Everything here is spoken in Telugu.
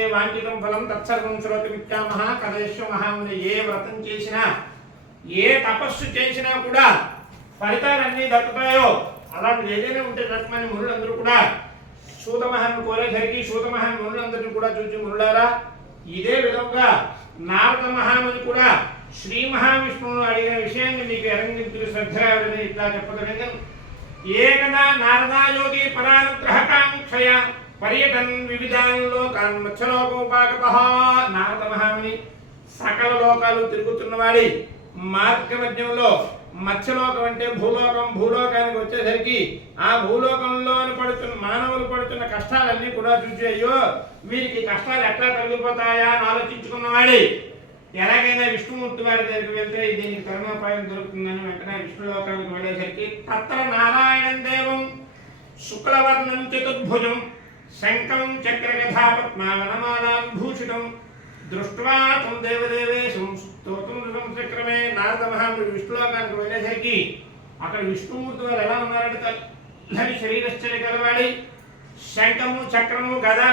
వాంఛితం ఫలం తత్సర్వం శ్రోతమిత్యామః కదయశ్వమహాముని. ఏ వ్రతం చేసినా ఏ తపస్సు చేసినా కూడా ఫలితాలన్నీ దక్కుతాయో అలాంటిది ఏదైనా ఉంటే చెప్పమని మునులందరూ కూడా సూతమహాన్ని కోరేసరికి సూతమహాన్ మునులందరినీ కూడా చూసి మునులారా ఇదే విధంగా నారద మహాముని కూడా శ్రీ మహావిష్ణువును అడిగిన విషయాన్ని మీకు ఎరంగించుకు శ్రద్ధగా ఇట్లా చెప్పగలిగాను. ఏకదా నారదాయోగి పరానుగ్రహకాంక్షయ పర్యటన్ వివిధాన్ లోకాన్ మత్స్యలోకోపాగతః. నారద మహాముని సకల లోకాలు తిరుగుతున్నవాడి మార్గ మధ్యంలో మత్స్యలోకం అంటే భూలోకం, భూలోకానికి వచ్చేసరికి ఆ భూలోకంలో పడుతున్న మానవులు పడుతున్న కష్టాలన్నీ కూడా చూసి అయ్యో వీరికి కష్టాలు ఎట్లా తొలగిపోతాయా అని ఆలోచించుకున్నవాడి ఎలాగైనా విష్ణుమూర్తి వారి దగ్గరికి వెళ్తే దీనికి తరుణోపాయం దొరుకుతుందని వెంటనే విష్ణులోకానికి వెళ్ళేసరికి తత్ర నారాయణం దేవం శుక్లవర్ణం చతుర్భుజం శంఖం చక్రగధాపద్మావనమాలాం భూషితం దృష్ట్వా తం దేవదేవేశం స్తోత్రం చక్రమే. నారద మహాముని విష్ణులోకానికి వెళ్ళేసరికి అక్కడ విష్ణుమూర్తి వారు ఎలా ఉన్నారంటే తల్లని శరీరశ్చర్య కలవాడి శంఖము చక్రము గదా